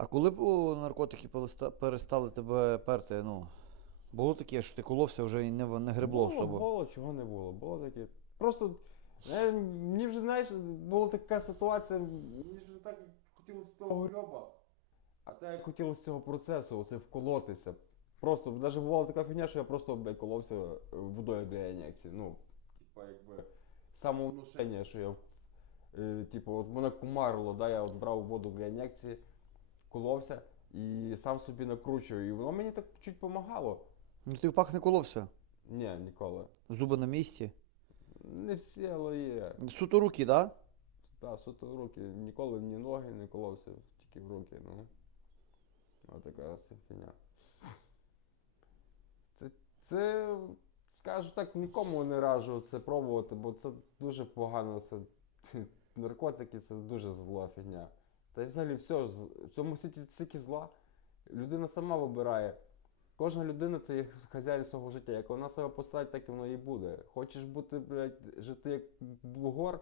А коли б о, наркотики перестали тебе перти, ну, було таке, що ти коловся вже і не, в- не гребло було, особо? Було, чого не було. Було таке. Просто е, мені вже, знаєш, була така ситуація, мені ж так хотілося того грьоба, а так як хотілося цього процесу, оце вколотися. Просто навіть бувала така фігня, що я просто блядь, коловся е, водою для ін'єкції. Ну, типа, якби самовнушення, що я е, типу, от мене кумарило, да, я от брав воду для ін'єкції, коловся і сам собі накручував. І воно мені так чуть допомагало. Ну ти пак не коловся. Ні, ніколи. Зуби на місці. Не всі, але є. Суто руки, да? Та, суто в руки. Ніколи ні ноги не коловся, тільки в руки. Ну. Ось така фігня. Це, це, скажу так, нікому не раджу це пробувати, бо це дуже погано. Це, наркотики це дуже зла фігня. Та й взагалі все, в цьому світі стільки зла. Людина сама вибирає. Кожна людина це є хазяїн свого життя. Як вона себе поставить, так і воно і буде. Хочеш бути, блядь, жити як бугор,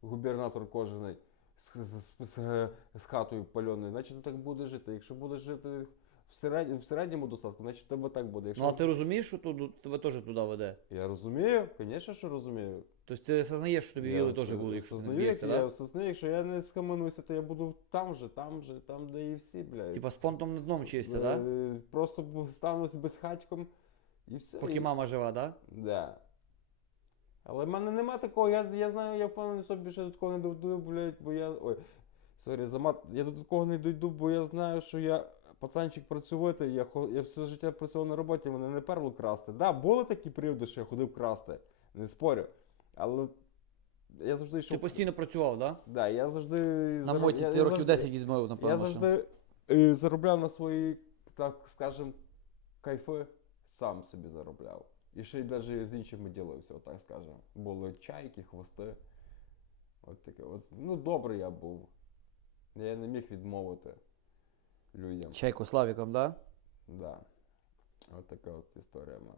губернатор кожний з, з, з, з хатою пальоною, значить ти так буде жити. Якщо будеш жити в, серед, в середньому достатку, значить в тебе так буде. Якщо... Ну а ти розумієш, що тут, тебе теж туди веде? Я розумію, звісно, що розумію. Тобто ти осознаєш, що тобі Я віли теж будуть, якщо ти не зб'єшся, як- Я осознаю, якщо я не схаменуся, то я буду там же, там же, там, де і всі, блядь. Типа з понтом на дном чисти, да? Е, Просто бу- станусь безхатьком і все. Поки і... мама жива, да? Да. Але в мене нема такого, я, я знаю, я впевнений собі, що до такого не дойду, блядь, бо я. Ой, сорі, за мат. Я до такого не дойду, бо я знаю, що я пацанчик працювати, я, хо- я все життя працював на роботі, мене не перло красти. Да, були такі періоди, що я ходив красти, не спорю. Але я завжди йшов. Ти постійно працював, да? Да, я завжди. На моті ти років завжди- 10 відмовив, напевно. я завжди е, заробляв на свої, так скажем, кайфи, сам собі заробляв. І ще й навіть з іншими ділився, отак скажемо. Були чайки, хвости. От таке. От, ну, добрий я був. Я не міг відмовити людям. Чайку Славіком, да? Да. Вот така от історія в мене.